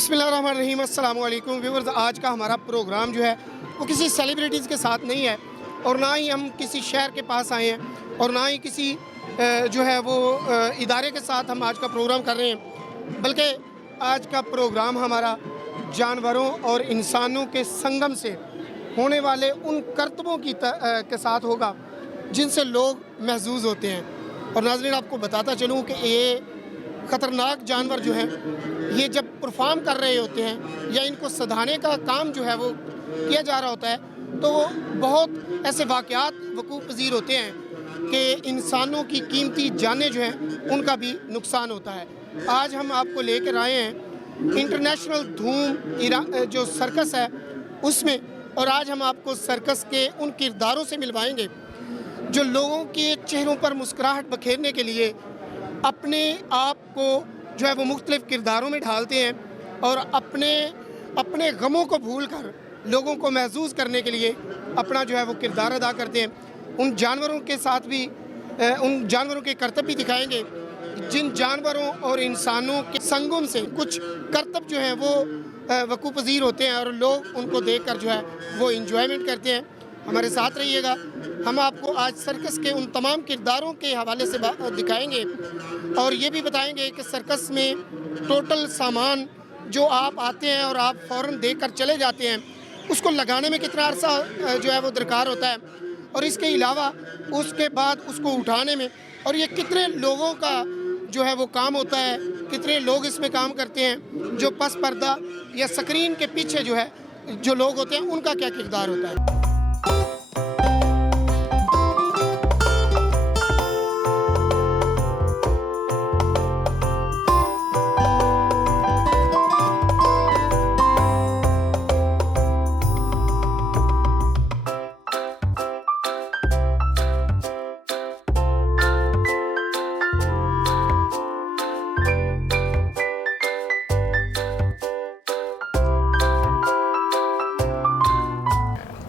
बिस्मिल्लाहिर्रहमानिर्रहीम अस्सलाम वालेकुम व्यूअर्स। आज का हमारा प्रोग्राम जो है वो किसी सेलिब्रिटीज़ के साथ नहीं है और ना ही हम किसी शहर के पास आए हैं और ना ही किसी जो है वो इदारे के साथ हम आज का प्रोग्राम कर रहे हैं, बल्कि आज का प्रोग्राम हमारा जानवरों और इंसानों के संगम से होने वाले उन करतबों के साथ होगा जिनसे लोग महजूज़ होते हैं। और नाज़रीन, आपको बताता चलूँ कि ये ख़तरनाक जानवर जो हैं ये जब परफॉर्म कर रहे होते हैं या इनको सधाने का काम जो है वो किया जा रहा होता है तो वो बहुत ऐसे वाक़यात वक़ूफ़ पज़ीर होते हैं कि इंसानों की कीमती जानें जो हैं उनका भी नुकसान होता है। आज हम आपको लेकर आए हैं इंटरनेशनल धूम जो सर्कस है उसमें, और आज हम आपको सर्कस के उन किरदारों से मिलवाएंगे जो लोगों के चेहरों पर मुस्कुराहट बखेरने के लिए अपने आप को जो है वो मुख्तलिफ़ किरदारों में ढालते हैं और अपने गमों को भूल कर लोगों को महसूस करने के लिए अपना जो है वो किरदार अदा करते हैं। उन जानवरों के साथ भी उन जानवरों के करतब भी दिखाएंगे जिन जानवरों और इंसानों के संगम से कुछ करतब जो हैं वो वक़ूफ़ पज़ीर होते हैं और लोग उनको देख कर जो है वो इंजॉयमेंट करते हैं। हमारे साथ रहिएगा, हम आपको आज सर्कस के उन तमाम किरदारों के हवाले से दिखाएंगे और ये भी बताएंगे कि सर्कस में टोटल सामान जो आप आते हैं और आप फ़ौरन देख कर चले जाते हैं उसको लगाने में कितना अरसा जो है वो दरकार होता है, और इसके अलावा उसके बाद उसको उठाने में और ये कितने लोगों का जो है वो काम होता है, कितने लोग इसमें काम करते हैं, जो पस पर्दा या स्क्रीन के पीछे जो है जो लोग होते हैं उनका क्या किरदार होता है।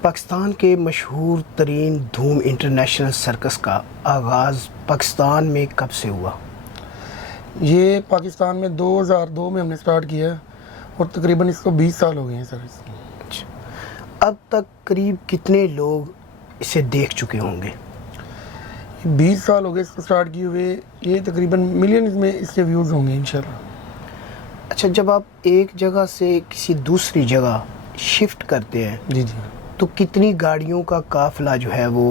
पाकिस्तान के मशहूर तरीन धूम इंटरनेशनल सर्कस का आगाज़ पाकिस्तान में कब से हुआ? ये पाकिस्तान में 2002 में हमने स्टार्ट किया है और तकरीबन इसको 20 साल हो गए हैं सर। अच्छा, अब तक करीब कितने लोग इसे देख चुके होंगे? 20 साल हो गए इसको स्टार्ट किए हुए, ये तकरीबन मिलियंस में इसके व्यूज़ होंगे इंशाल्लाह। अच्छा, जब आप एक जगह से किसी दूसरी जगह शिफ्ट करते हैं जी जी, तो कितनी गाड़ियों का काफ़िला जो है वो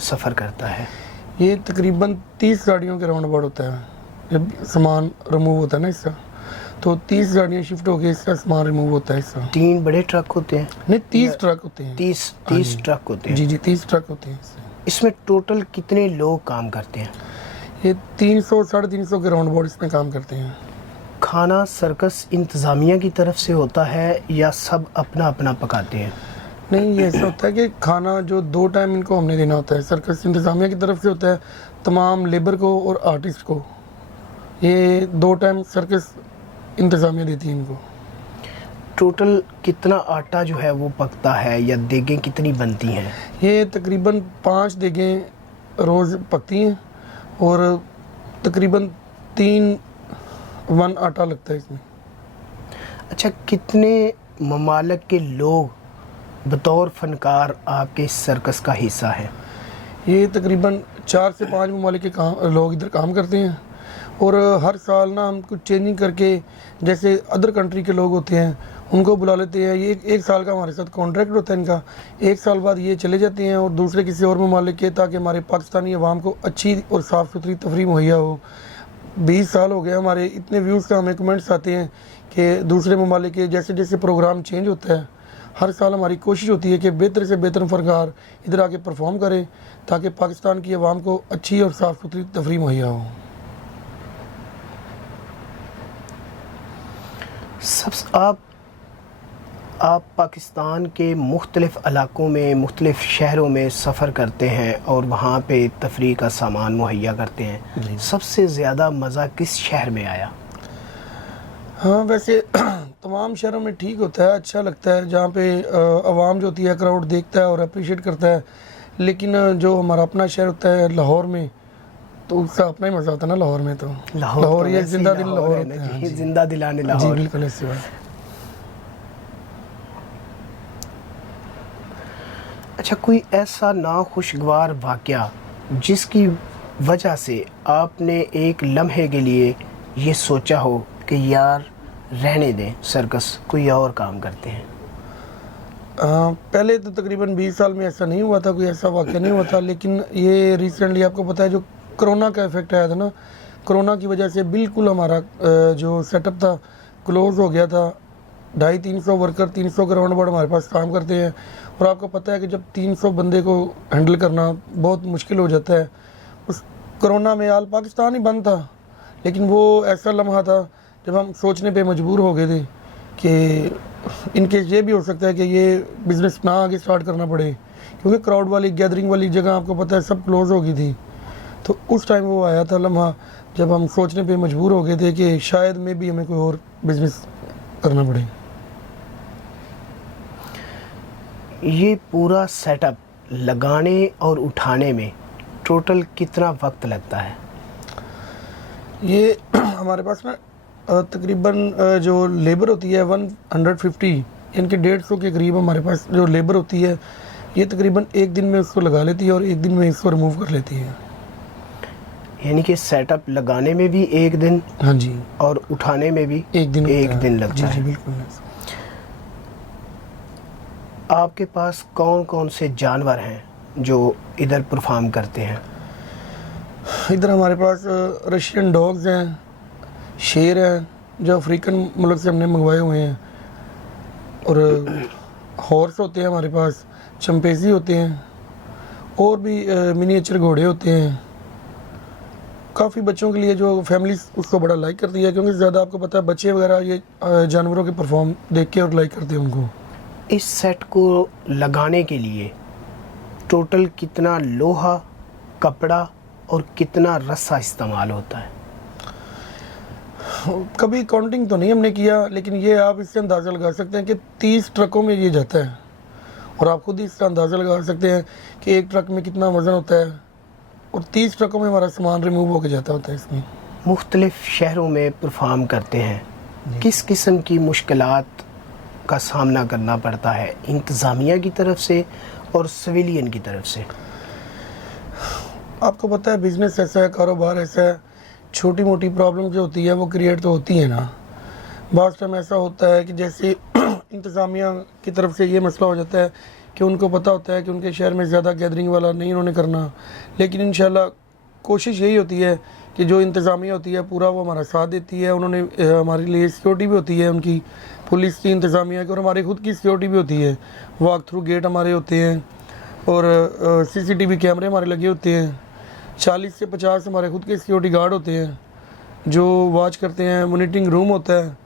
सफ़र करता है? ये तकरीबन 30 गाड़ियों के राउंड अबाउट होता है। जब सामान रिमूव होता है ना इसका, तो 30 गाड़ियाँ शिफ्ट होकर इसका सामान रिमूव होता है इसका। 3 बड़े ट्रक होते हैं? नहीं, 30 ट्रक होते हैं। 30 ट्रक होते हैं? जी जी, 30 ट्रक होते हैं इससे। इसमें टोटल कितने लोग काम करते हैं? ये 300-350 के राउंड अबाउट इसमें काम करते हैं। खाना सर्कस इंतज़ामिया की तरफ से होता है या सब अपना अपना पकाते हैं? नहीं, ये ऐसा होता है कि खाना जो 2 टाइम इनको हमने देना होता है, सर्कस इंतज़ामिया की तरफ से होता है तमाम लेबर को और आर्टिस्ट को। ये 2 टाइम सर्कस इंतज़ामिया देती है इनको। टोटल कितना आटा जो है वो पकता है या देगें कितनी बनती हैं? ये तकरीबन 5 देगें रोज़ पकती हैं और तकरीबन 3 मन आटा लगता है इसमें। अच्छा, कितने ममालिक के लोग बतौर फ़नकार आपके इस सर्कस का हिस्सा है? ये तकरीबन 4 से 5 ममालिक के लोग इधर काम करते हैं और हर साल ना हम कुछ चेंजिंग करके, जैसे अदर कंट्री के लोग होते हैं उनको बुला लेते हैं। ये एक साल का हमारे साथ कॉन्ट्रैक्ट होता है इनका। 1 साल बाद ये चले जाते हैं और दूसरे किसी और ममालिक के, ताकि हमारे पाकिस्तानी अवाम को अच्छी और साफ़ सुथरी तफरीह मुहैया हो। 20 साल हो गए हमारे, इतने व्यूज़ का हमें कमेंट्स आते हैं कि दूसरे ममालिक के जैसे जैसे प्रोग्राम चेंज होता है, हर साल हमारी कोशिश होती है कि बेहतर से बेहतर फ़नकार इधर आके परफॉर्म करें ताकि पाकिस्तान की आवाम को अच्छी और साफ़ सुथरी तफरीह मुहैया हो। आप पाकिस्तान के मुख्तलिफ़ इलाक़ों में, मुख्तलिफ़ शहरों में सफ़र करते हैं और वहाँ पे तफरीह का सामान मुहैया करते हैं। सबसे ज़्यादा मज़ा किस शहर में आया? हाँ, वैसे तमाम शहरों में ठीक होता है, अच्छा लगता है जहाँ पे आवाम जो होती है क्राउड देखता है और अप्रिशिएट करता है। लेकिन जो हमारा अपना शहर होता है लाहौर में, तो उसका अपना ही मज़ा होता है ना। लाहौर में तो लाहौर ये जिंदा दिल लाहौर होता है। जिंदा दिलाने जी लाहौर। बिल्कुल ऐसी बात। अच्छा, कोई ऐसा नाखुशगवार वाक़या जिसकी वजह से आपने एक लम्हे के लिए ये सोचा हो कि यार रहने दें सर्कस, कोई और काम करते हैं? पहले तो तकरीबन 20 साल में ऐसा नहीं हुआ था, कोई ऐसा वाक़या नहीं हुआ था। लेकिन ये रिसेंटली आपको पता है जो कोरोना का इफ़ेक्ट आया था ना, कोरोना की वजह से बिल्कुल हमारा जो सेटअप था क्लोज़ हो गया था। 250-300 वर्कर 300 के राउंड अबाउट हमारे पास काम करते हैं। और आपको पता है कि जब 300 बंदे को हैंडल करना बहुत मुश्किल हो जाता है। उस कोरोना में आल पाकिस्तान ही बंद था, लेकिन वो ऐसा लम्हा था जब हम सोचने पे मजबूर हो गए थे कि इनकेस ये भी हो सकता है कि ये बिज़नेस ना आगे स्टार्ट करना पड़े, क्योंकि क्राउड वाली गैदरिंग वाली जगह आपको पता है सब क्लोज़ हो गई थी। तो उस टाइम वो आया था लम्हा जब हम सोचने पे मजबूर हो गए थे कि शायद में भी हमें कोई और बिज़नेस करना पड़े। ये पूरा सेटअप लगाने और उठाने में टोटल कितना वक्त लगता है? ये हमारे पास ना तकरीबन जो लेबर होती है 150 इनके 150 के करीब हमारे पास जो लेबर होती है, ये तकरीबन एक दिन में उसको लगा लेती है और एक दिन में इसको रिमूव कर लेती है। यानी कि सेटअप लगाने में भी एक दिन, हाँ जी, और उठाने में भी एक दिन लगता जी, है। जी बिल्कुल। आपके पास कौन कौन से जानवर हैं जो इधर परफॉर्म करते हैं? इधर हमारे पास रशियन डॉग्स हैं, शेर हैं जो अफ्रीकन मुल्क से हमने मंगवाए हुए हैं, और हॉर्स होते हैं हमारे पास, चंपेजी होते हैं, और भी मिनिएचर घोड़े होते हैं। काफ़ी बच्चों के लिए जो फैमिली उसको बड़ा लाइक करती है, क्योंकि ज़्यादा आपको पता है बच्चे वगैरह ये जानवरों के परफॉर्म देख के और लाइक करते हैं उनको। इस सेट को लगाने के लिए टोटल कितना लोहा, कपड़ा और कितना रस्सा इस्तेमाल होता है? कभी काउंटिंग तो नहीं हमने किया, लेकिन ये आप इससे अंदाज़ा लगा सकते हैं कि 30 ट्रकों में ये जाता है, और आप खुद ही इसका अंदाज़ा लगा सकते हैं कि एक ट्रक में कितना वज़न होता है, और 30 ट्रकों में हमारा सामान रिमूव होकर जाता होता है इसमें। मुख्तलिफ़ शहरों में परफॉर्म करते हैं, किस किस्म की मुश्किलात का सामना करना पड़ता है इंतज़ामिया की तरफ से और सिविलियन की तरफ से? आपको पता है बिज़नेस ऐसा है, कारोबार ऐसा है, छोटी मोटी प्रॉब्लम जो होती है वो क्रिएट तो होती है ना। बात टाइम ऐसा होता है कि जैसे इंतज़ामिया की तरफ से ये मसला हो जाता है कि उनको पता होता है कि उनके शहर में ज़्यादा गैदरिंग वाला नहीं उन्होंने करना, लेकिन इंशाल्लाह कोशिश यही होती है कि जो इंतज़ामिया होती है पूरा वो हमारा साथ देती है। उन्होंने हमारे लिए सिक्योरिटी भी होती है, उनकी पुलिस की, इंतज़ामिया की, और हमारी खुद की सिक्योरिटी भी होती है। वॉक थ्रू गेट हमारे होते हैं, और CCTV कैमरे हमारे लगे होते हैं। 40 से 50 हमारे खुद के सिक्योरिटी गार्ड होते हैं जो वॉच करते हैं, मॉनिटरिंग रूम होता है,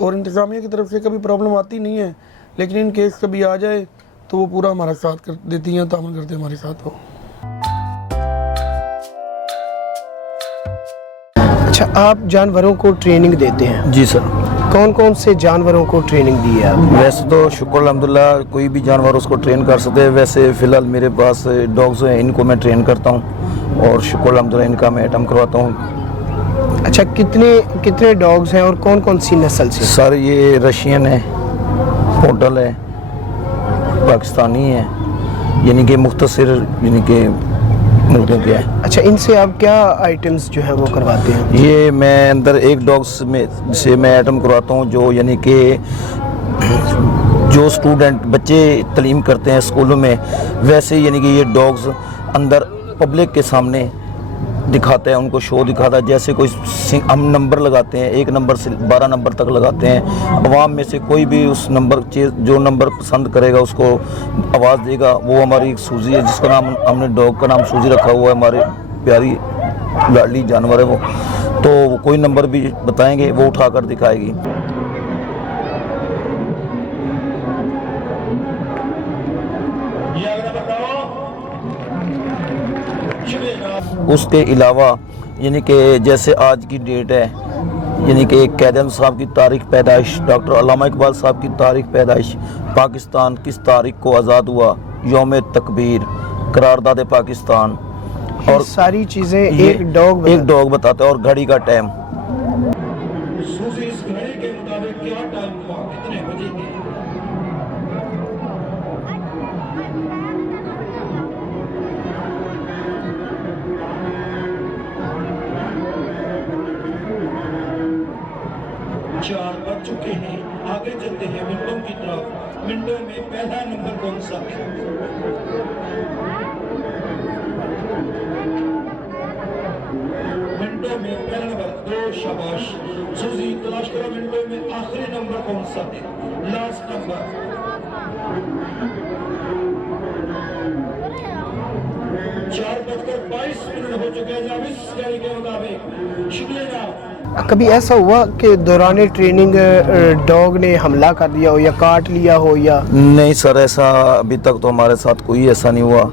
और इंतज़ामिया की तरफ से कभी प्रॉब्लम आती नहीं है, लेकिन इन केस कभी आ जाए तो वो पूरा हमारा साथ कर देती हैं, तामन करते हैं हमारे साथ वो। अच्छा, आप जानवरों को ट्रेनिंग देते हैं? जी सर। कौन कौन से जानवरों को ट्रेनिंग दी है आप? वैसे तो शुक्र अल्हम्दुलिल्लाह कोई भी जानवर उसको ट्रेन कर सकते हैं। वैसे फ़िलहाल मेरे पास डॉग्स हैं, इनको मैं ट्रेन करता हूँ और शुक्र अल्हम्दुलिल्लाह इनका मैं एटम करवाता हूँ। अच्छा, कितने डॉग्स हैं और कौन कौन सी नस्ल से? सर ये रशियन है, होटल है, पाकिस्तानी है, यानी कि मुख्तसर यानी कि मुल्कों के है। अच्छा, इनसे आप क्या आइटम्स जो है वो करवाते हैं? ये मैं अंदर एक डॉग्स में से मैं आइटम करवाता हूँ जो यानी कि जो स्टूडेंट बच्चे तालीम करते हैं स्कूलों में, वैसे यानी कि ये डॉग्स अंदर पब्लिक के सामने दिखाता है, उनको शो दिखाता है। जैसे कोई हम नंबर लगाते हैं, 1 नंबर से 12 नंबर तक लगाते हैं, अवाम में से कोई भी उस नंबर जो नंबर पसंद करेगा उसको आवाज़ देगा। वो हमारी एक सूजी है जिसका नाम हमने डॉग का नाम सूजी रखा हुआ है, हमारे प्यारी लाडली जानवर है वो। तो कोई नंबर भी बताएंगे वो उठाकर दिखाएगी। उसके अलावा यानी कि जैसे आज की डेट है, यानी कि कैद साहब की तारीख पैदाइश, डॉक्टर अल्लामा इकबाल साहब की तारीख पैदाइश, पाकिस्तान किस तारीख को आज़ाद हुआ, यौम तकबीर, करारदाद पाकिस्तान, और सारी चीज़ें एक डॉग बताता है, और घड़ी का टाइम। 4 बज चुके हैं, आगे चलते हैं मिनटों की तरफ। मिनटों में पहला नंबर कौन सा है? मिनटों में पहला नंबर 2, शाबाश। सूजी तलाश करो, मिनटों में आखिरी नंबर कौन सा है? Last number. 4:22 हो चुके हैं जनाब, इस गाड़ी के मुताबिक। शुक्रिया। कभी ऐसा हुआ कि दौरान ट्रेनिंग डॉग ने हमला कर दिया हो या काट लिया हो या? नहीं सर, ऐसा अभी तक तो हमारे साथ कोई ऐसा नहीं हुआ,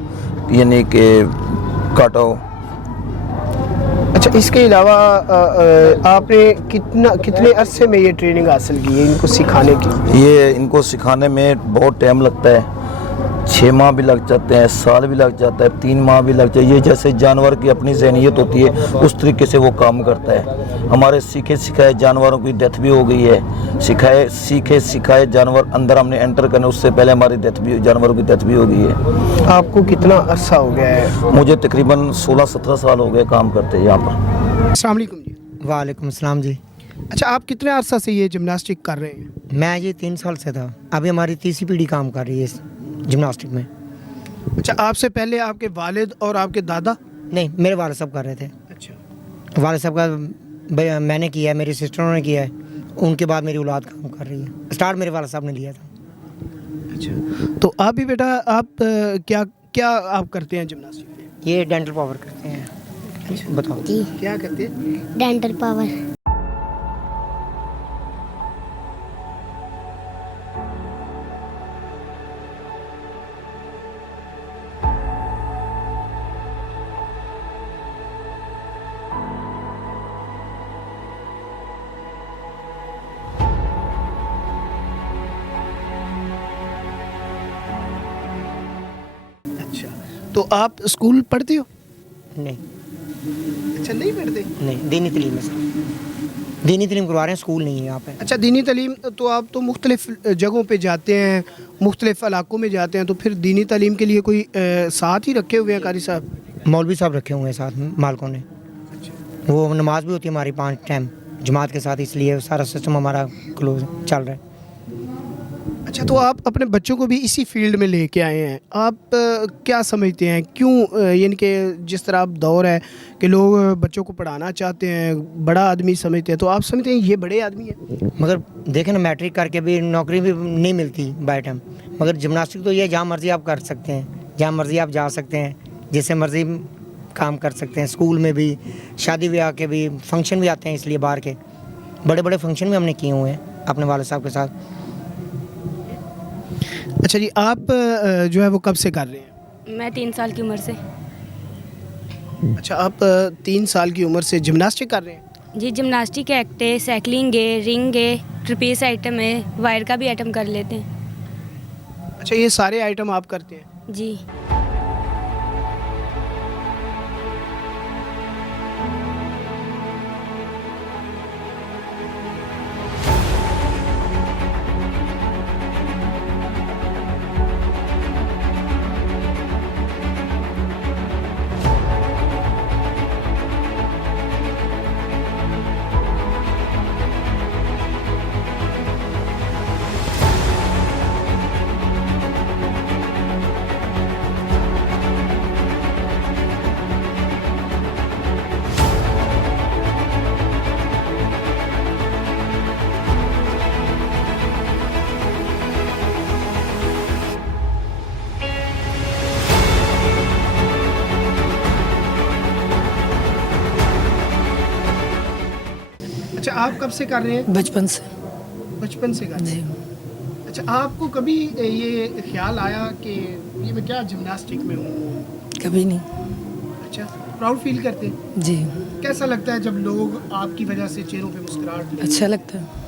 यानी कि काटा हो। अच्छा, इसके अलावा आपने कितने अरसे में ये ट्रेनिंग हासिल की है इनको सिखाने की? ये इनको सिखाने में बहुत टाइम लगता है, 6 माह भी लग जाते हैं, साल भी लग जाता है, 3 माह भी लग जाए। ये जैसे जानवर की अपनी ज़हनियत होती है उस तरीके से वो काम करता है। हमारे सीखे सिखाए जानवरों की डेथ भी हो गई है। सीखे सिखाए जानवर अंदर हमने एंटर करने उससे पहले हमारी जानवरों की डेथ भी हो गई है। आपको कितना अरसा हो गया है? मुझे तकरीबन 16-17 साल हो गए काम करते हैं यहाँ पर। अस्सलाम वालेकुम जी। वालेकुम अस्सलाम जी। अच्छा, आप कितने अरसा से ये जिम्नास्टिक कर रहे हैं? मैं ये 3 साल से था, अभी हमारी तीसरी पीढ़ी काम कर रही है इस जिम्नास्टिक में। अच्छा, आपसे पहले आपके वालिद और आपके दादा? नहीं, मेरे वाले साहब कर रहे थे। अच्छा, वाले साहब का मैंने किया है, मेरी सिस्टरों ने किया है, उनके बाद मेरी औलाद काम कर रही है। स्टार्ट मेरे वाले साहब ने लिया था। अच्छा, तो आप भी बेटा, आप क्या क्या आप करते हैं जिम्नास्टिक में? ये डेंटल पावर करते हैं। बताओ जी, क्या करते हैं? Dental power. अच्छा, तो आप स्कूल पढ़ते हो? नहीं अच्छा, नहीं पढ़ते? नहीं, दीनी तलीम है सर, दीनी तलीम करवा रहे हैं, स्कूल नहीं है यहाँ पे। अच्छा, दीनी तालीम, तो आप तो मुख्तलिफ जगहों पे जाते हैं, मुख्तलिफ इलाकों में जाते हैं, तो फिर दीनी तालीम के लिए कोई साथ ही रखे हुए हैं कारी साहब? मौलवी साहब रखे हुए हैं साथ में, मालकों ने। वो नमाज भी होती है हमारी 5 टाइम जमात के साथ, इसलिए सारा सिस्टम हमारा क्लोज चल रहा है। अच्छा, तो आप अपने बच्चों को भी इसी फील्ड में लेके आए हैं, आप क्या समझते हैं क्यों, यानी कि जिस तरह अब दौर है कि लोग बच्चों को पढ़ाना चाहते हैं, बड़ा आदमी समझते हैं, तो आप समझते हैं ये बड़े आदमी हैं? मगर देखें ना, मैट्रिक करके भी नौकरी भी नहीं मिलती बाय टाइम। मगर जिम्नास्टिक तो ये जहाँ मर्ज़ी आप कर सकते हैं, जहाँ मर्ज़ी आप जा सकते हैं, जैसे मर्ज़ी काम कर सकते हैं। स्कूल में भी, शादी ब्याह के भी फंक्शन भी आते हैं, इसलिए बाहर के बड़े बड़े फंक्शन भी हमने किए हुए हैं अपने वाले साहब के साथ। अच्छा जी, आप जो है वो कब से कर रहे हैं? मैं 3 साल की उम्र से। अच्छा, आप 3 साल की उम्र से जिम्नास्टिक कर रहे हैं? जी, जिम्नास्टिक एक्ट है, साइकिलिंग है, रिंग है, ट्रिपेस आइटम है, वायर का भी आइटम कर लेते हैं। अच्छा, ये सारे आइटम आप करते हैं? जी। अच्छा, आप कब से कर रहे हैं? बचपन से। बचपन से कर रहे हैं? अच्छा, आपको कभी ये ख्याल आया कि ये मैं क्या जिम्नास्टिक में हूँ? कभी नहीं। अच्छा, प्राउड फील करते हैं? जी, कैसा लगता है जब लोग आपकी वजह से चेहरों पे मुस्कुराहट ले? अच्छा लगता है।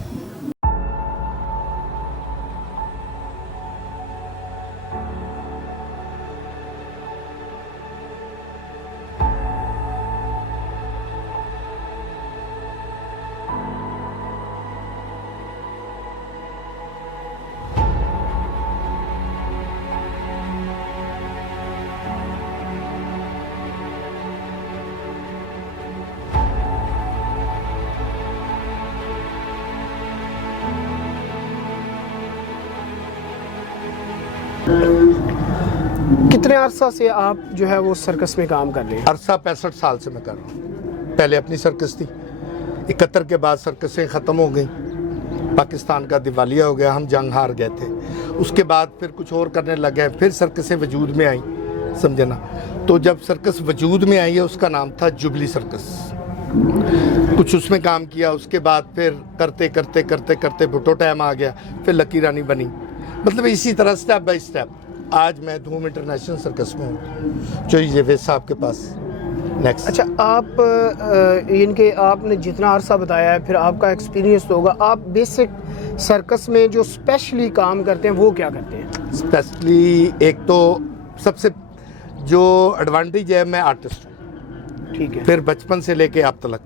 कितने अरसा से आप जो है वो सर्कस में काम कर रहे हैं? अरसा 65 साल से मैं कर रहा हूँ। पहले अपनी सर्कस थी, 71 के बाद सर्कसें ख़त्म हो गई, पाकिस्तान का दिवालिया हो गया, हम जंग हार गए थे। उसके बाद फिर कुछ और करने लग गए, फिर सर्कसें वजूद में आई, समझे ना। तो जब सर्कस वजूद में आई है उसका नाम था जुबली सर्कस। कुछ उसमें काम किया, उसके बाद फिर करते करते करते करते भुट्टो टाइम आ गया, फिर लकी रानी बनी। मतलब इसी तरह स्टेप बाय स्टेप आज मैं धूम इंटरनेशनल सर्कस में हूँ, जो ये साहब के पास नेक्स्ट। अच्छा, आप इनके आपने जितना अरसा बताया है, फिर आपका एक्सपीरियंस तो होगा। आप बेसिक सर्कस में जो स्पेशली काम करते हैं वो क्या करते हैं? स्पेशली एक तो सबसे जो एडवांटेज है, मैं आर्टिस्ट हूँ, ठीक है। फिर बचपन से लेके अब तक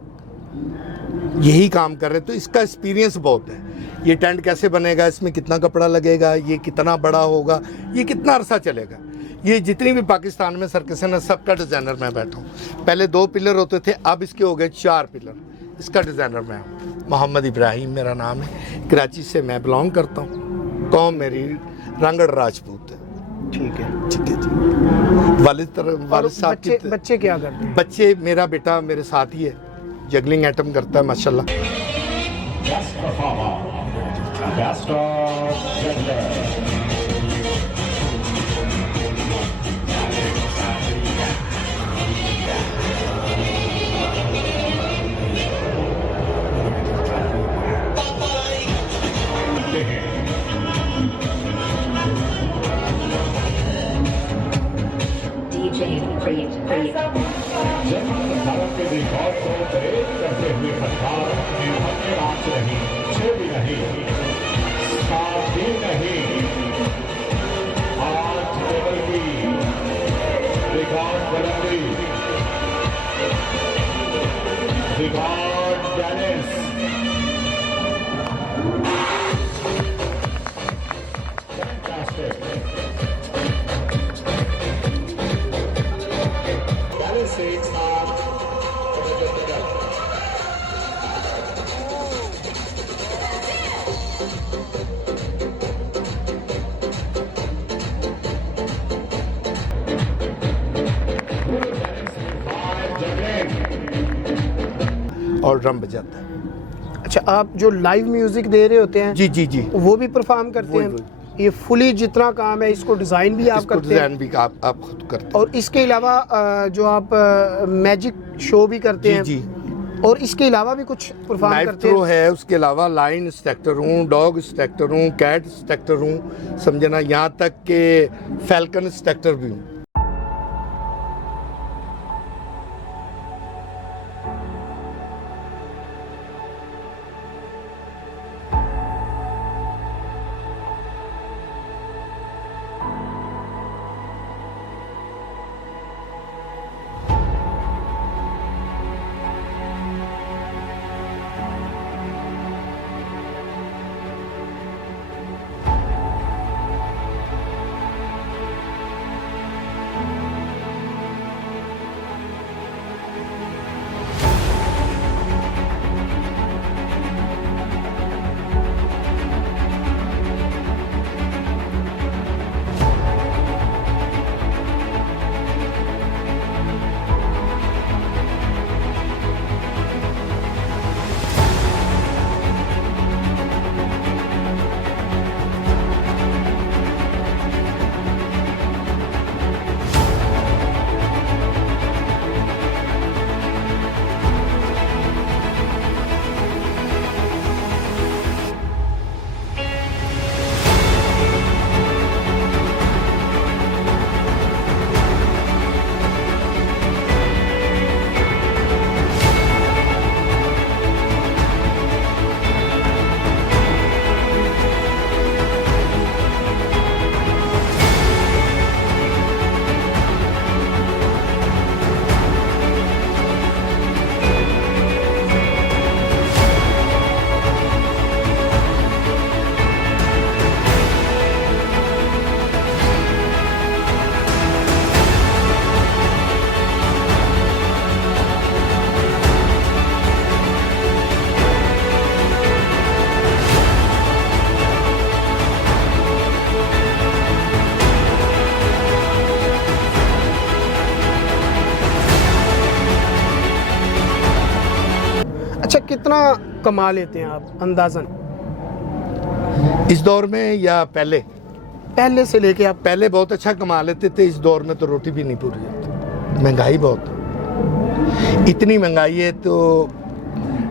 यही काम कर रहे, तो इसका एक्सपीरियंस बहुत है। ये टेंट कैसे बनेगा, इसमें कितना कपड़ा लगेगा, ये कितना बड़ा होगा, ये कितना अरसा चलेगा। ये जितनी भी पाकिस्तान में सर्कस है ना, सबका डिज़ाइनर मैं बैठा हूँ। पहले 2 पिलर होते थे, अब इसके हो गए 4 पिलर। इसका डिज़ाइनर मैं हूँ। मोहम्मद इब्राहिम मेरा नाम है, कराची से मैं बिलोंग करता हूँ। कौम मेरी रांगड़ राजपूत है। ठीक है, ठीक है जी। वालिद साहब के बच्चे क्या करते हैं? बच्चे, मेरा बेटा मेरे साथ ही है, जगलिंग आइटम करता है माशाल्लाह। Best performer, best of juggler. जन्म भारत के रिकॉर्ड को परेड करते हुए सरकार ने नाच रही, छे भी नहीं, सात भी नहीं, आज लेवल की रिकॉर्ड बुलंदी, रिकॉर्ड बैलेंस। और ड्रम बजाता है। अच्छा, आप जो लाइव म्यूजिक दे रहे होते हैं जी जी जी, वो भी परफॉर्म करते हैं? ये फुली जितना काम है इसको डिज़ाइन भी आप इसको करते हैं? डिज़ाइन भी आप खुद करते हैं। और इसके अलावा जो आप मैजिक शो भी करते हैं? जी। और इसके अलावा भी कुछ परफॉर्म नाइफ करते थ्रो हैं? है, उसके अलावा लाइन इंस्ट्रक्टर हूँ, डॉग इंस्ट्रक्टर हूँ, कैट इंस्ट्रक्टर हूँ, समझना, यहाँ तक के फैल्कन इंस्ट्रक्टर भी हूँ। कितना कमा लेते हैं आप अंदाजन? इस दौर में या पहले? पहले से लेके आप? पहले बहुत अच्छा कमा लेते थे, इस दौर में तो रोटी भी नहीं पूरी होती, महंगाई बहुत है। इतनी महंगाई है तो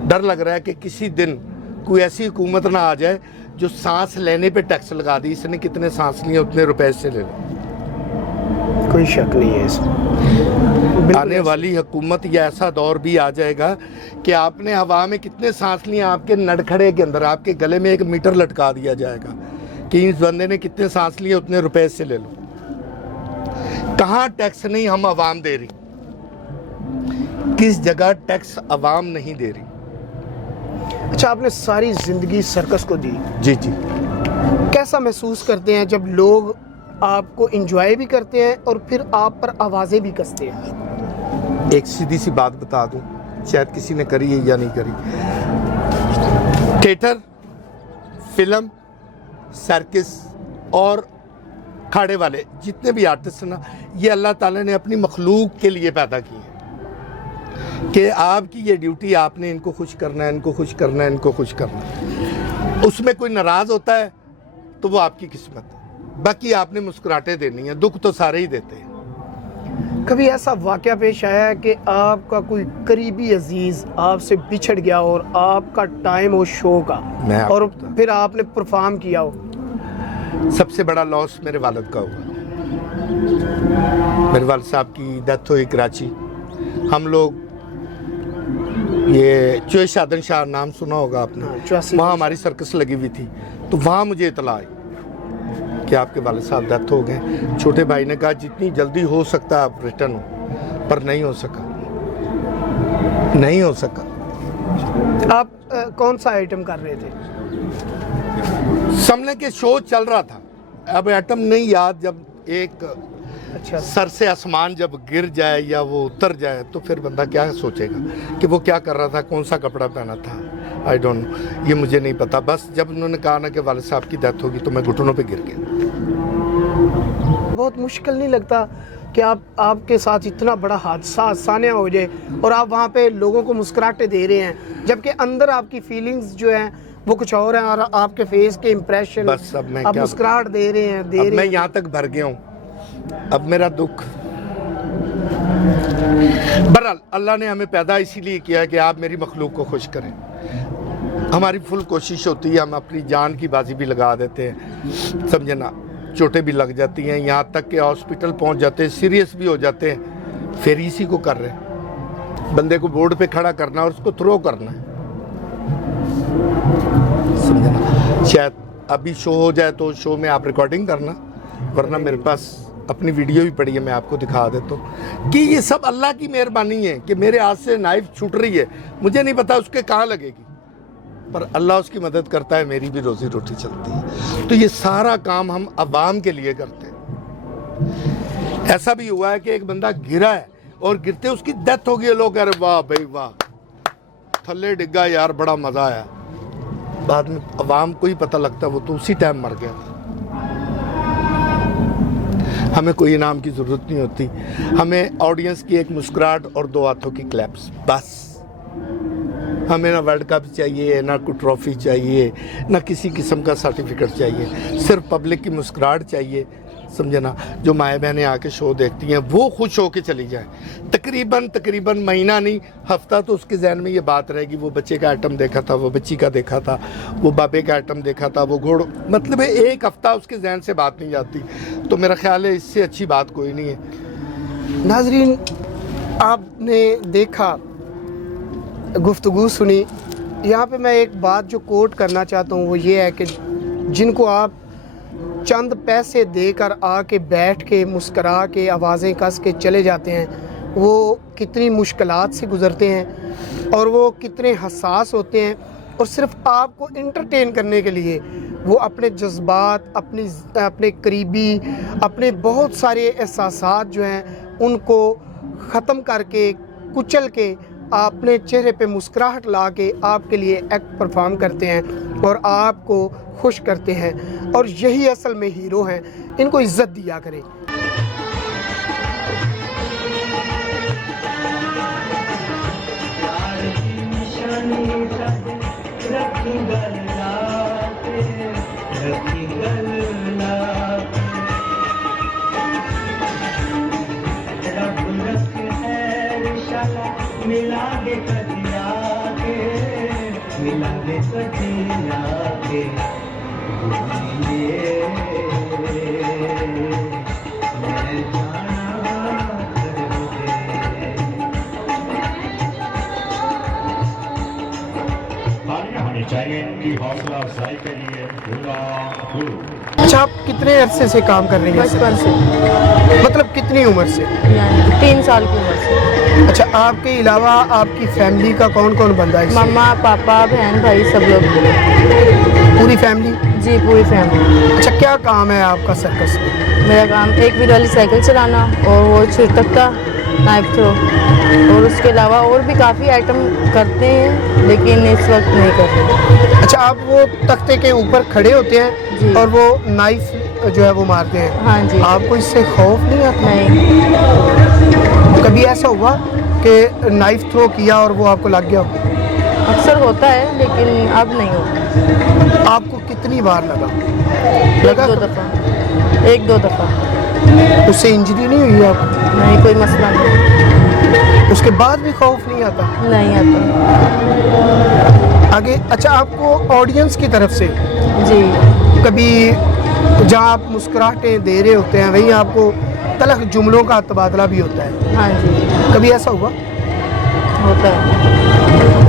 डर लग रहा है कि किसी दिन कोई ऐसी हुकूमत ना आ जाए जो सांस लेने पे टैक्स लगा दी, इसने कितने सांस लिए उतने रुपए से ले लो। कोई शक नहीं है इसमें। आने वाली हुकूमत या ऐसा दौर भी आ जाएगा कि आपने हवा में कितने सांस लिए, आपके नड़खड़े के अंदर आपके गले में एक मीटर लटका दिया जाएगा कि इस बंदे ने कितने सांस लिए उतने रुपए से ले लो। कहाँ टैक्स नहीं हम आवाम दे रही, किस जगह टैक्स आवाम नहीं दे रही। अच्छा, आपने सारी जिंदगी सर्कस को दी, जी जी। कैसा महसूस करते हैं जब लोग आपको एंजॉय भी करते हैं और फिर आप पर आवाज़ें भी कसते हैं? एक सीधी सी बात बता दूं, शायद किसी ने करी है या नहीं करी। थिएटर, फिल्म, सर्कस और खाड़े वाले जितने भी आर्टिस्ट हैं ना, ये अल्लाह ताला ने अपनी मखलूक के लिए पैदा किए हैं कि आपकी ये ड्यूटी, आपने इनको खुश करना है, इनको खुश करना है, इनको खुश करना है। उसमें कोई नाराज़ होता है तो वो आपकी किस्मत है, बाकी आपने मुस्कुराहटें देनी है, दुख तो सारे ही देते हैं। कभी ऐसा वाक़या पेश आया है कि आपका कोई करीबी अजीज़ आपसे बिछड़ गया और आपका टाइम हो शो का और फिर आपने परफॉर्म किया हो? सबसे बड़ा लॉस मेरे वालिद का हुआ। मेरे वालिद साहब की डेथ हुई कराची। हम लोग ये चोए शादन शाह नाम सुना होगा आपने, वहाँ हमारी सर्कस लगी हुई थी, तो वहाँ मुझे इतला आई कि आपके वालिद साहब डेथ हो गए। छोटे भाई ने कहा जितनी जल्दी हो सकता आप रिटर्न हो, पर नहीं हो सका, नहीं हो सका। आप कौन सा आइटम कर रहे थे? समझ के शो चल रहा था, अब आइटम नहीं याद। जब एक अच्छा, सर से आसमान जब गिर जाए या वो उतर जाए तो फिर बंदा क्या सोचेगा कि वो क्या कर रहा था, कौन सा कपड़ा पहना था, आई डोंट नो, ये मुझे नहीं पता। बस जब उन्होंने कहा ना कि वालिद साहब की डेथ होगी तो मैं घुटनों पे गिर गया। बहुत मुश्किल नहीं लगता कि आपके साथ इतना बड़ा हादसा सानिया हो जाए और आप वहाँ पे लोगों को मुस्कुराहटें दे रहे हैं, जबकि अंदर आपकी फीलिंग्स जो हैं वो कुछ और हैं और आपके फेस के इम्प्रेशन, बस अब मैं आप मुस्कुराहट दे रहे हैं, अब मैं यहाँ तक भर गया हूँ। अब मेरा दुख, बहरहाल अल्लाह ने हमें पैदा इसीलिए किया है कि आप मेरी मखलूक को खुश करें। हमारी फुल कोशिश होती है, हम अपनी जान की बाजी भी लगा देते हैं, समझे ना, चोटें भी लग जाती हैं, यहाँ तक कि हॉस्पिटल पहुँच जाते हैं, सीरियस भी हो जाते हैं, फिर इसी को कर रहे हैं। बंदे को बोर्ड पे खड़ा करना और उसको थ्रो करना है, समझे ना। शायद अभी शो हो जाए तो शो में आप रिकॉर्डिंग करना, वरना मेरे पास अपनी वीडियो भी पड़ी है, मैं आपको दिखा देता हूँ कि ये सब अल्लाह की मेहरबानी है कि मेरे हाथ से नाइफ छूट रही है, मुझे नहीं पता उसके कहाँ लगेगी, पर अल्लाह उसकी मदद करता है, मेरी भी रोजी रोटी चलती है। तो ये सारा काम हम अवाम के लिए करते हैं। ऐसा भी हुआ है कि एक बंदा गिरा है और गिरते उसकी डेथ हो गई, लोग कह रहे वाह भाई वाह, थल्ले डिग्गा यार, बड़ा मज़ा आया। बाद में अवाम को ही पता लगता वो तो उसी टाइम मर गया था। हमें कोई इनाम की ज़रूरत नहीं होती, हमें ऑडियंस की एक मुस्कुराहट और दो हाथों की क्लैप्स, बस। हमें ना वर्ल्ड कप चाहिए, ना कोई ट्रॉफी चाहिए, ना किसी किस्म का सर्टिफिकेट चाहिए, सिर्फ पब्लिक की मुस्कुराहट चाहिए, समझे ना। जो माएँ बहनें आके शो देखती हैं वो खुश होके चली जाएं। तकरीबन महीना नहीं, हफ्ता तो उसके जहन में ये बात रहेगी, वो बच्चे का आइटम देखा था, वो बच्ची का देखा था, वो बाबे का आइटम देखा था, वो घोड़ो, मतलब एक हफ्ता उसके जहन से बात नहीं जाती। तो मेरा ख्याल है इससे अच्छी बात कोई नहीं है। नाजरीन, आपने देखा, गुफ्तगू सुनी, यहाँ पे मैं एक बात जो कोट करना चाहता हूँ वो ये है कि जिनको आप चंद पैसे देकर आके बैठ के मुस्करा के आवाज़ें कस के चले जाते हैं, वो कितनी मुश्किलात से गुज़रते हैं और वो कितने हसास होते हैं, और सिर्फ आपको इंटरटेन करने के लिए वो अपने जज्बात, अपने करीबी, अपने बहुत सारे एहसासात जो हैं उनको ख़त्म करके, कुचल के, अपने चेहरे पे मुस्कुराहट ला के आपके लिए एक्ट परफॉर्म करते हैं और आपको खुश करते हैं, और यही असल में हीरो हैं। इनको इज्जत दिया करें। तालियां होनी चाहिए इनकी हौसला अफजाई के लिए पूरा खूब। अच्छा, आप कितने अरसे से काम कर रही हैं? बचपन से, मतलब कितनी उम्र से? यानी 3 साल की उम्र से। अच्छा, आपके अलावा आपकी फैमिली का कौन कौन बंदा है इसमें? मम्मा पापा बहन भाई सब लोग। पूरी फैमिली? जी पूरी फैमिली। अच्छा, क्या काम है आपका सर्कस में? मेरा काम एक व्हील वाली साइकिल चलाना और वो छिरतक्का, नाइफ थ्रो, और उसके अलावा और भी काफ़ी आइटम करते हैं लेकिन इस वक्त नहीं कर रहे। अच्छा, आप वो तख्ते के ऊपर खड़े होते हैं जी। और वो नाइफ जो है वो मारते हैं? हाँ जी। आपको इससे खौफ नहीं आता? नहीं, कभी ऐसा हुआ कि नाइफ थ्रो किया और वो आपको लग गया हो? अक्सर होता है लेकिन अब नहीं होता। आपको कितनी बार लगा? 1-2 दफ़ा, 1-2 दफ़ा। उससे इंजरी नहीं हुई आपको? नहीं, कोई मसला नहीं। उसके बाद भी खौफ नहीं आता? नहीं आता। आगे अच्छा, आपको ऑडियंस की तरफ से जी। कभी जहाँ आप मुस्कुराहटें दे रहे होते हैं वहीं आपको तलख जुमलों का तबादला भी होता है? हाँ जी, कभी ऐसा हुआ? होता है।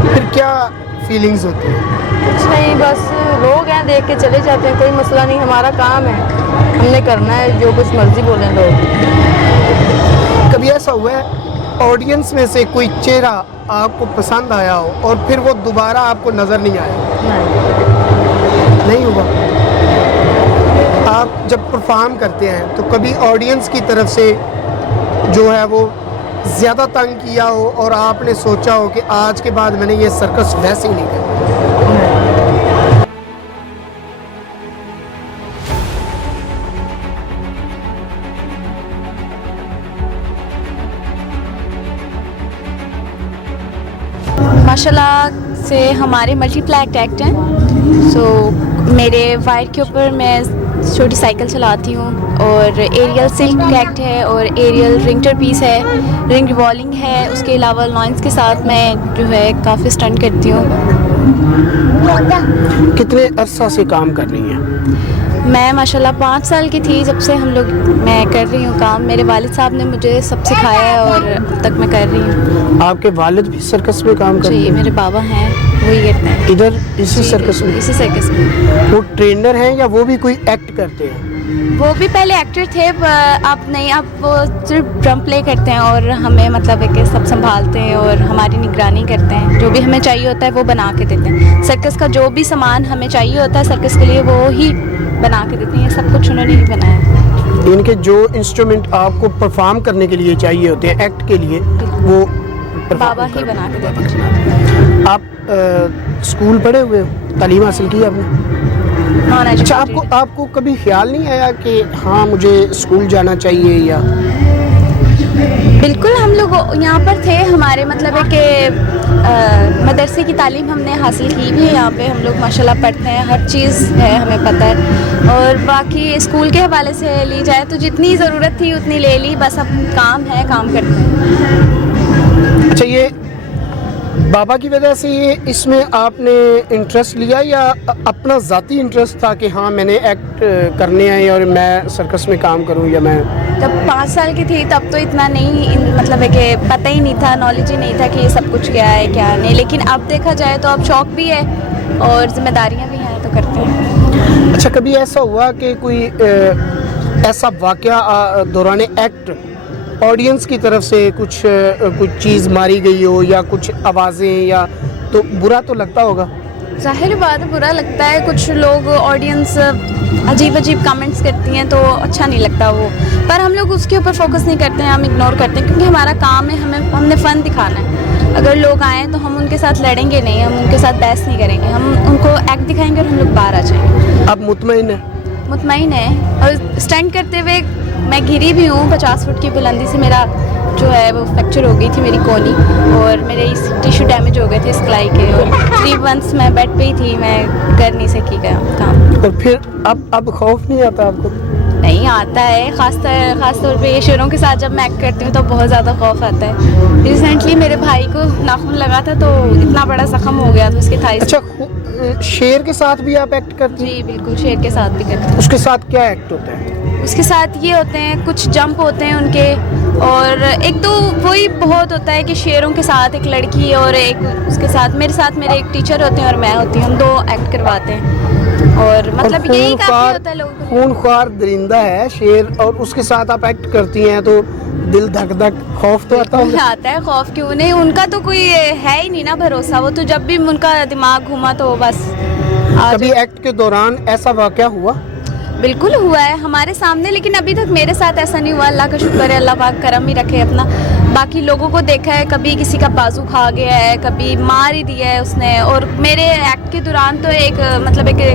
फिर क्या फीलिंग्स होती है? कुछ नहीं, बस लोग हैं देख के चले जाते हैं, कोई मसला नहीं, हमारा काम है, हमने करना है, जो कुछ मर्जी बोलें लोग। कभी ऐसा हुआ है ऑडियंस में से कोई चेहरा आपको पसंद आया हो और फिर वो दोबारा आपको नज़र नहीं आया? नहीं हुआ? आप जब परफॉर्म करते हैं तो कभी ऑडियंस की तरफ से जो है वो ज़्यादा तंग किया हो और आपने सोचा हो कि आज के बाद मैंने ये सर्कस वैसे ही नहीं करना? माशाल्लाह से हमारे मल्टीप्लाई एक्ट हैं। सो मेरे वायर के ऊपर मैं छोटी साइकिल चलाती हूँ और एरियल सिल्क एक्ट है और एरियल रिंग टर्पीस है, रिंग रिवॉल्विंग है। उसके अलावा लॉन्स के साथ मैं जो है काफ़ी स्टंट करती हूँ। कितने अरसा से काम कर रही हैं? मैं माशाल्लाह 5 साल की थी जब से मैं कर रही हूँ काम। मेरे वालिद साहब ने मुझे सब सिखाया है और अब तक मैं कर रही हूँ। आपके वालिद भी सर्कस में काम करते हैं? जी, मेरे बाबा हैं, वही करते हैं। इधर इसी जी, सर्कस में? इसी सर्कस में। वो ट्रेनर हैं या वो भी कोई एक्ट करते हैं? वो भी पहले एक्टर थे, अब नहीं, अब वो सिर्फ ड्रम प्ले करते हैं और हमें मतलब है कि सब संभालते हैं और हमारी निगरानी करते हैं। जो भी हमें चाहिए होता है वो बना के देते हैं। सर्कस का जो भी सामान हमें चाहिए होता है सर्कस के लिए वो ही बना के देते हैं। सब कुछ उन्होंने ही बनाया। इनके जो इंस्ट्रूमेंट आपको परफॉर्म करने के लिए चाहिए होते हैं एक्ट के लिए वो बाबा ही बना के देते हैं। आप स्कूल पढ़े हुए हो, तालीम हासिल की आपने? अच्छा, आपको कभी ख्याल नहीं आया कि हाँ मुझे स्कूल जाना चाहिए? या बिल्कुल, हम लोग यहाँ पर थे, हमारे मतलब है कि मदरसे की तालीम हमने हासिल की भी है। यहाँ पे हम लोग माशाल्लाह पढ़ते हैं, हर चीज़ है हमें पता है। और बाकी स्कूल के हवाले से ली जाए तो जितनी ज़रूरत थी उतनी ले ली, बस अब काम है, काम करते हैं। अच्छा, ये बाबा की वजह से ये इसमें आपने इंटरेस्ट लिया या अपना ज़ाती इंटरेस्ट था कि हाँ मैंने एक्ट करने हैं और मैं सर्कस में काम करूं? या मैं जब 5 साल की थी तब तो इतना नहीं मतलब है कि पता ही नहीं था, नॉलेज ही नहीं था कि ये सब कुछ क्या है क्या नहीं। लेकिन अब देखा जाए तो अब शौक़ भी है और जिम्मेदारियाँ भी हैं तो करते हैं। अच्छा, कभी ऐसा हुआ कि कोई ऐसा वाक़या दौरान एक्ट ऑडियंस की तरफ से कुछ चीज़ मारी गई हो या कुछ आवाज़ें, या तो बुरा तो लगता होगा? ज़ाहिर बात है, बुरा लगता है। कुछ लोग ऑडियंस अजीब अजीब कमेंट्स करती हैं तो अच्छा नहीं लगता वो, पर हम लोग उसके ऊपर फोकस नहीं करते हैं, हम इग्नोर करते हैं क्योंकि हमारा काम है, हमने फ़न दिखाना है। अगर लोग आएँ तो हम उनके साथ लड़ेंगे नहीं, हम उनके साथ बहस नहीं करेंगे, हम उनको एक्ट दिखाएंगे और हम लोग बाहर आ जाएंगे। आप मुतमईन हैं? मुतमईन है। और स्टंट करते हुए मैं गिरी भी हूँ 50 फुट की बुलंदी से, मेरा जो है वो फ्रैक्चर हो गई थी मेरी कोनी, और मेरे इस टिश्यू डैमेज हो गए थे सिलाई के, और 3 months मैं बेड पे ही थी, मैं कर नहीं सकी काम। और फिर अब खौफ नहीं आता आपको? नहीं आता है, खास तौर पे ये शेरों के साथ जब मैं एक्ट करती हूँ तो बहुत ज़्यादा खौफ आता है। रिसेंटली मेरे भाई को नाखून लगा था तो इतना बड़ा जख्म हो गया था उसके थाई। अच्छा, शेर के साथ भी आप एक्ट करती हैं? जी बिल्कुल, शेर के साथ भी करती हूँ। उसके साथ क्या एक्ट होता है? उसके साथ ये होते हैं, कुछ जंप होते हैं उनके, और एक तो वही बहुत होता है कि शेरों के साथ एक लड़की और एक उसके साथ मेरे एक टीचर होते हैं और मैं होती हूँ, हम 2 एक्ट करवाते हैं। और मतलब यही काफी होता है लोगों को। खूनख्वार दरिंदा है शेर, और उसके साथ आप एक्ट करती हैं तो दिल धक धक, खौफ तो आता है? आता है, खौफ क्यों नहीं, उनका तो कोई है ही नहीं ना भरोसा, वो तो जब भी उनका दिमाग घूमा तो बस। कभी एक्ट के दौरान ऐसा वाकया हुआ? बिल्कुल हुआ है हमारे सामने, लेकिन अभी तक मेरे साथ ऐसा नहीं हुआ, अल्लाह का शुक्र है, अल्लाह पाक करम ही रखे अपना। बाकी लोगों को देखा है, कभी किसी का बाजू खा गया है, कभी मार ही दिया है उसने। और मेरे एक्ट के दौरान तो एक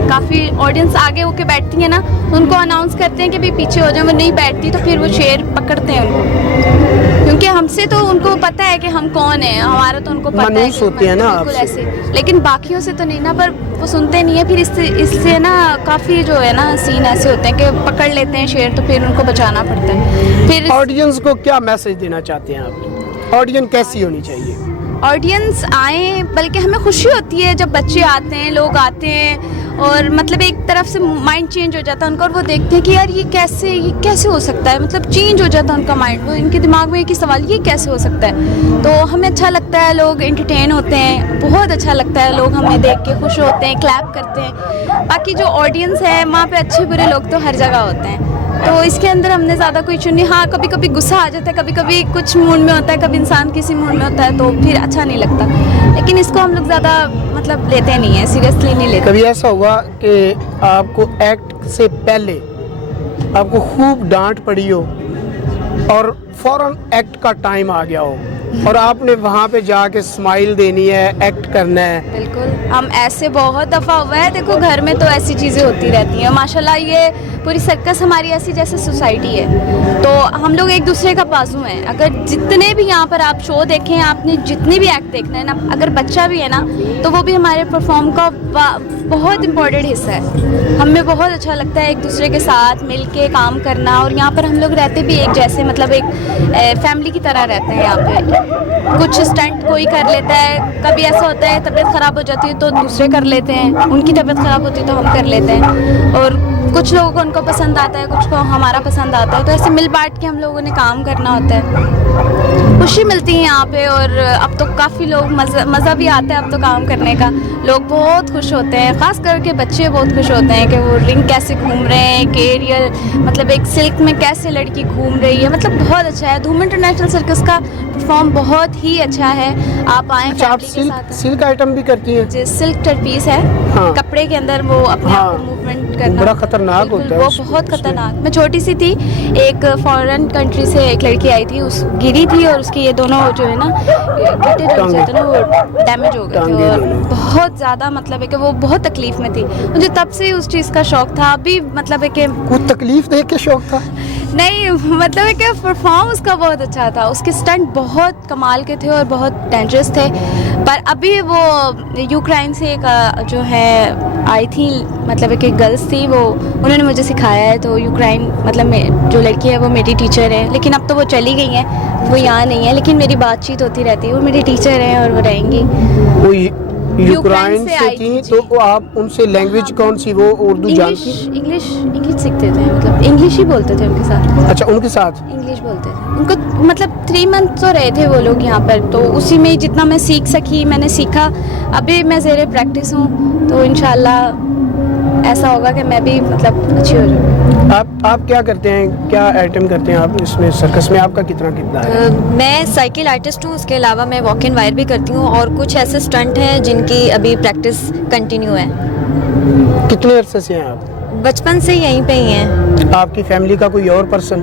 काफ़ी ऑडियंस आगे होके बैठती है ना, उनको अनाउंस करते हैं कि भाई पीछे हो जाए, वो नहीं बैठती तो फिर वो शेर पकड़ते हैं उनको, क्योंकि हमसे तो उनको पता है कि हम कौन है, हमारा तो उनको पता है होती है ना बिल्कुल ऐसे, लेकिन बाकियों से तो नहीं ना, पर वो सुनते नहीं है। फिर इससे ना काफ़ी जो है ना सीन ऐसे होते हैं कि पकड़ लेते हैं शेर, तो फिर उनको बचाना पड़ता है। फिर ऑडियंस को क्या मैसेज देना चाहते हैं आप? ऑडियंस कैसी होनी चाहिए? ऑडियंस आए, बल्कि हमें खुशी होती है जब बच्चे आते हैं, लोग आते हैं, और मतलब एक तरफ से माइंड चेंज हो जाता है उनका, और वो देखते हैं कि यार ये कैसे हो सकता है, मतलब चेंज हो जाता है उनका माइंड, वो इनके दिमाग में एक ही सवाल, ये कैसे हो सकता है। तो हमें अच्छा लगता है, लोग एंटरटेन होते हैं, बहुत अच्छा लगता है, लोग हमें देख के खुश होते हैं, क्लैप करते हैं। बाकी जो ऑडियंस है वहाँ पे अच्छे बुरे लोग तो हर जगह होते हैं, तो इसके अंदर हमने ज़्यादा कोई चुनी। हाँ, कभी कभी गुस्सा आ जाता है, कभी कभी कुछ मूड में होता है, कभी इंसान किसी मूड में होता है तो फिर अच्छा नहीं लगता, लेकिन इसको हम लोग ज़्यादा मतलब लेते नहीं है, सीरियसली नहीं लेते। कभी ऐसा हुआ कि आपको एक्ट से पहले आपको खूब डांट पड़ी हो और फौरन एक्ट का टाइम आ गया हो और आपने वहाँ पे जाके स्माइल देनी है, एक्ट करना है? बिल्कुल, हम ऐसे बहुत दफ़ा हुआ है। देखो घर में तो ऐसी चीज़ें होती रहती हैं, माशाल्लाह ये पूरी सर्कस हमारी ऐसी जैसे सोसाइटी है, तो हम लोग एक दूसरे का बाजू हैं। अगर जितने भी यहाँ पर आप शो देखें, आपने जितनी भी एक्ट देखना है ना, अगर बच्चा भी है ना तो वो भी हमारे परफॉर्म का बहुत इम्पोर्टेंट हिस्सा है। हमें बहुत अच्छा लगता है एक दूसरे के साथ मिल के काम करना, और यहाँ पर हम लोग रहते भी एक जैसे, मतलब एक फैमिली की तरह रहते हैं यहाँ पे। कुछ स्टंट कोई कर लेता है, कभी ऐसा होता है तबीयत ख़राब हो जाती है तो दूसरे कर लेते हैं, उनकी तबीयत ख़राब होती है तो हम कर लेते हैं, और कुछ लोगों को उनको पसंद आता है, कुछ को हमारा पसंद आता है, तो ऐसे मिल बांट के हम लोगों ने काम करना होता है। खुशी मिलती है यहाँ पे, और अब तो काफ़ी लोग मज़ा भी आता है अब तो काम करने का, लोग बहुत खुश होते हैं, ख़ास करके बच्चे बहुत खुश होते हैं कि वो रिंग कैसे घूम रहे हैं, कि एरियल मतलब एक सिल्क में कैसे लड़की घूम रही है, मतलब बहुत अच्छा है। धूम इंटरनेशनल सर्कस का परफॉर्म बहुत ही अच्छा है, आप आएँ। अच्छा, आप सिल्क आइटम भी करती हैं? जो सिल्क टर्पीस है, हाँ। कपड़े के अंदर वो अपने आप को मूवमेंट करना बड़ा खतरनाक होता है, वो बहुत खतरनाक। मैं छोटी सी थी, एक फॉरेन कंट्री से एक लड़की आई थी, उस गिरी थी और उसके ये दोनों जो है ना गिटे जो होते ना वो डैमेज हो गए थे, और बहुत ज़्यादा मतलब है कि वो बहुत तकलीफ में थी। मुझे तब से ही उस चीज़ का शौक था, अभी मतलब है कि कुछ तकलीफ देख के शौक था नहीं, मतलब है कि परफॉर्म उसका बहुत अच्छा था, उसके स्टंट बहुत कमाल के थे और बहुत डेंजरस थे। पर अभी वो यूक्रेन से एक जो है आई थी, मतलब एक गर्ल्स थी, वो उन्होंने मुझे सिखाया है, तो यूक्रेन मतलब जो लड़की है वो मेरी टीचर है, लेकिन अब तो वो चली गई हैं, वो यहाँ नहीं है, लेकिन मेरी बातचीत होती रहती है, वो मेरी टीचर हैं और वो रहेंगी। यूक्रेन से थी, तो आप उनसे लैंग्वेज कौन सी, वो उर्दू जानती? इंग्लिश सीखते थे, मतलब इंग्लिश ही बोलते थे उनके साथ। अच्छा, उनके साथ इंग्लिश बोलते थे उनको, मतलब 3 मंथ तो रहे थे वो लोग यहाँ पर, तो उसी में जितना मैं सीख सकी मैंने सीखा। अभी मैं ज़ेरे प्रैक्टिस हूँ, तो इंशाल्लाह ऐसा होगा कि मैं भी मतलब अच्छी हो जाऊँ। आप क्या करते हैं, क्या आइटम करते हैं आप इसमें सर्कस में, आपका कितना किरदार है? मैं साइकिल आर्टिस्ट हूँ, उसके अलावा मैं वॉक इन वायर भी करती हूँ, और कुछ ऐसे स्टंट हैं जिनकी अभी प्रैक्टिस कंटिन्यू है। कितने अरसे से हैं आप? बचपन से यहीं पे ही हैं। आपकी फैमिली का कोई और पर्सन?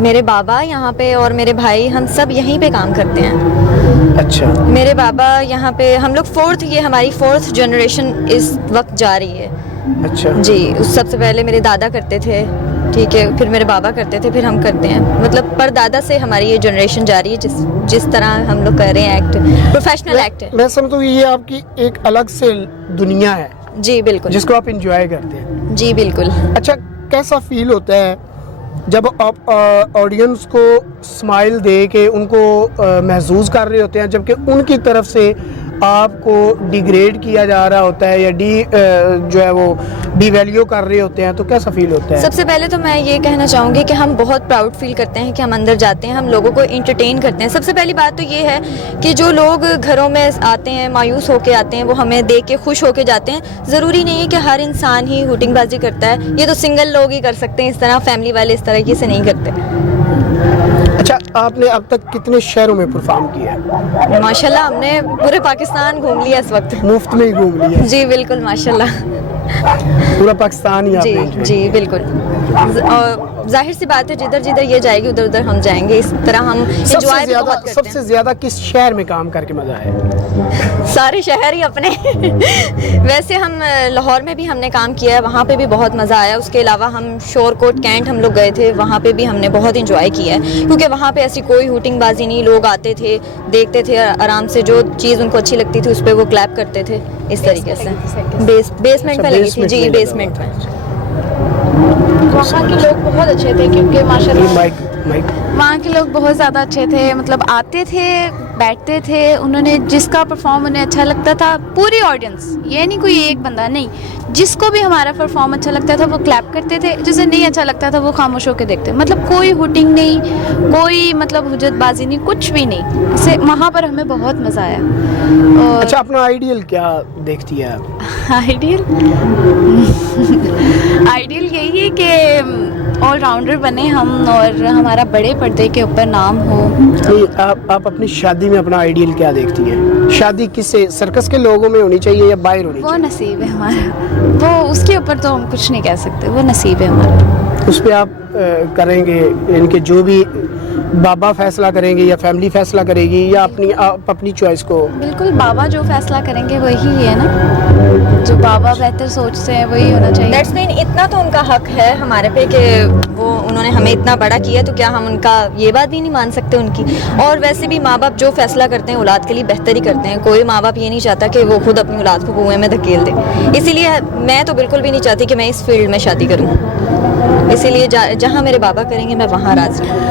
मेरे बाबा यहाँ पे और मेरे भाई, हम सब यहीं पे काम करते हैं। अच्छा। मेरे बाबा यहाँ पे, हम लोग ये हमारी 4th जनरेशन इस वक्त जा रही है। अच्छा जी, उस सबसे पहले मेरे दादा करते थे, ठीक है, फिर मेरे बाबा करते थे, फिर हम करते हैं। मतलब परदादा से हमारी ये जनरेशन जा रही है, जिस तरह हम लोग कर रहे हैं एक्ट, प्रोफेशनल एक्ट है। मैं समझता हूँ ये आपकी एक अलग से दुनिया है जी बिल्कुल, जिसको आप इंजॉय करते हैं। जी बिल्कुल। अच्छा, कैसा फील होता है जब आप ऑडियंस को स्माइल दे के उनको महसूस कर रहे होते हैं, जबकि उनकी तरफ से आपको डिग्रेड किया जा रहा होता है या जो है वो डिवैल्यू कर रहे होते हैं, तो कैसा फील होता है? सबसे पहले तो मैं ये कहना चाहूँगी कि हम बहुत प्राउड फील करते हैं कि हम अंदर जाते हैं, हम लोगों को इंटरटेन करते हैं। सबसे पहली बात तो ये है कि जो लोग घरों में आते हैं, मायूस होके आते हैं, वो हमें देख के खुश होके जाते हैं। ज़रूरी नहीं है कि हर इंसान ही हुटिंगबाजी करता है, ये तो सिंगल लोग ही कर सकते हैं इस तरह, फैमिली वाले इस तरह से नहीं करते। अच्छा, आपने अब तक कितने शहरों में परफॉर्म किया है? माशाल्लाह हमने पूरे पाकिस्तान घूम लिया इस वक्त। मुफ्त में ही घूम लिया? जी बिल्कुल, माशाल्लाह पूरा पाकिस्तान ही आपने enjoy जी बिल्कुल। और जाहिर सी बात है, जिधर जिधर ये जाएगी उधर उधर हम जाएंगे, इस तरह हम एंजॉय भी बहुत करते हैं। सबसे ज्यादा किस शहर में काम करके मजा आया? सारे शहर ही अपने वैसे हम लाहौर में भी हमने काम किया है, वहाँ पे भी बहुत मज़ा आया। उसके अलावा हम शोरकोट कैंट हम लोग गए थे, वहाँ पे भी हमने बहुत इंजॉय किया है, क्योंकि वहाँ पे ऐसी कोई हुटिंगबाजी नहीं, लोग आते थे, देखते थे आराम से, जो चीज़ उनको अच्छी लगती थी उस पर वो क्लैप करते थे इस तरीके से। बेसमेंट में लगी थी जी, बेसमेंट में। वहाँ के लोग बहुत अच्छे थे, क्योंकि माशाल्लाह माइक वहाँ के लोग बहुत ज़्यादा अच्छे थे। मतलब आते थे, बैठते थे, उन्होंने जिसका परफॉर्म उन्हें अच्छा लगता था, पूरी ऑडियंस, ये नहीं कोई एक बंदा नहीं, जिसको भी हमारा परफॉर्म अच्छा लगता था वो क्लैप करते थे, जिसे नहीं अच्छा लगता था वो खामोश होकर देखते। मतलब कोई हुटिंग नहीं, कोई मतलब हुज्जतबाजी नहीं, कुछ भी नहीं। इससे वहाँ पर हमें बहुत मज़ा आया। और अच्छा, अपना आइडियल क्या देखती है आप? आइडियल आइडियल यही है कि ऑलराउंडर बने हम, और हमारा बड़े पर्दे के ऊपर नाम हो। नहीं, आप अपनी शादी में अपना आइडियल क्या देखती हैं? शादी किससे, सर्कस के लोगों में होनी चाहिए या बाहर होनी वो चाहिए? नसीब है हमारा, वो उसके ऊपर तो हम कुछ नहीं कह सकते, वो नसीब है हमारा। उस पर आप करेंगे, इनके जो भी बाबा फैसला करेंगे या फैमिली फैसला करेगी, या अपनी चॉइस को? बिल्कुल, बाबा जो फैसला करेंगे वही है ना, जो बाबा बेहतर सोचते हैं वही होना चाहिए। दैट्स मीन इतना तो उनका हक है हमारे पे कि वो उन्होंने हमें इतना बड़ा किया, तो क्या हम उनका ये बात भी नहीं मान सकते उनकी? और वैसे भी माँ बाप जो फैसला करते हैं औलाद के लिए बेहतर ही करते हैं। कोई माँ बाप ये नहीं चाहता कि वो खुद अपनी औलाद को कुएं में धकेल दे। इसीलिए मैं तो बिल्कुल भी नहीं चाहती कि मैं इस फील्ड में शादी करूँ, इसीलिए जहाँ मेरे बाबा करेंगे मैं वहाँ राज़ी हूँ।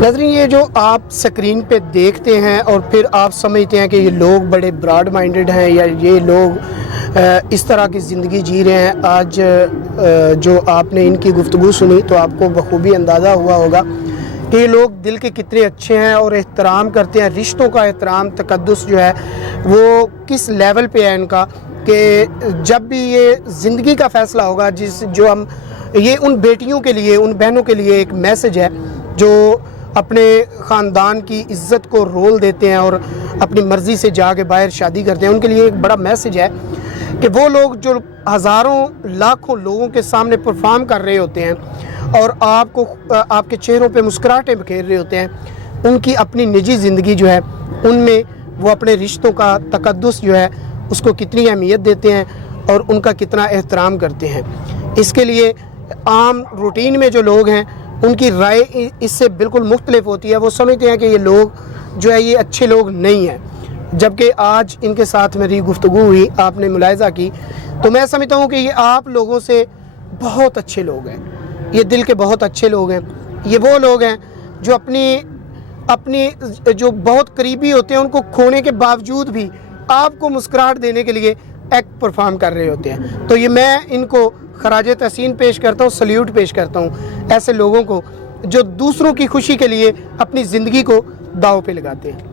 नाज़रीन, ये जो आप स्क्रीन पे देखते हैं और फिर आप समझते हैं कि ये लोग बड़े ब्रॉड माइंडेड हैं या ये लोग इस तरह की ज़िंदगी जी रहे हैं, आज जो आपने इनकी गुफ्तगू सुनी तो आपको बखूबी अंदाज़ा हुआ होगा कि ये लोग दिल के कितने अच्छे हैं और एहतराम करते हैं। रिश्तों का एहतराम, तकद्दुस जो है वो किस लेवल पे है इनका, कि जब भी ये ज़िंदगी का फ़ैसला होगा, जो हम ये उन बेटियों के लिए, उन बहनों के लिए एक मैसेज है जो अपने ख़ानदान की इज़्ज़त को रोल देते हैं और अपनी मर्ज़ी से जाके बाहर शादी करते हैं। उनके लिए एक बड़ा मैसेज है कि वो लोग जो हज़ारों लाखों लोगों के सामने परफॉर्म कर रहे होते हैं और आपके चेहरों पे मुस्कुराहटें बिखेर रहे होते हैं, उनकी अपनी निजी ज़िंदगी जो है उनमें वो अपने रिश्तों का तकद्दुस जो है उसको कितनी अहमियत देते हैं और उनका कितना एहतराम करते हैं। इसके लिए आम रूटीन में जो लोग हैं उनकी राय इससे बिल्कुल मुख्तलिफ होती है। वो समझते हैं कि ये लोग जो है ये अच्छे लोग नहीं हैं, जबकि आज इनके साथ मेरी गुफ्तगू हुई, आपने मुलाहिज़ा की, तो मैं समझता हूँ कि ये आप लोगों से बहुत अच्छे लोग हैं, ये दिल के बहुत अच्छे लोग हैं। ये वो लोग हैं जो अपनी जो बहुत करीबी होते हैं उनको खोने के बावजूद भी आपको मुस्कुराहट देने के लिए एक्ट परफॉर्म कर रहे होते हैं। तो ये मैं इनको खराजे तहसीन पेश करता हूँ, सल्यूट पेश करता हूँ ऐसे लोगों को जो दूसरों की खुशी के लिए अपनी ज़िंदगी को दांव पे लगाते हैं।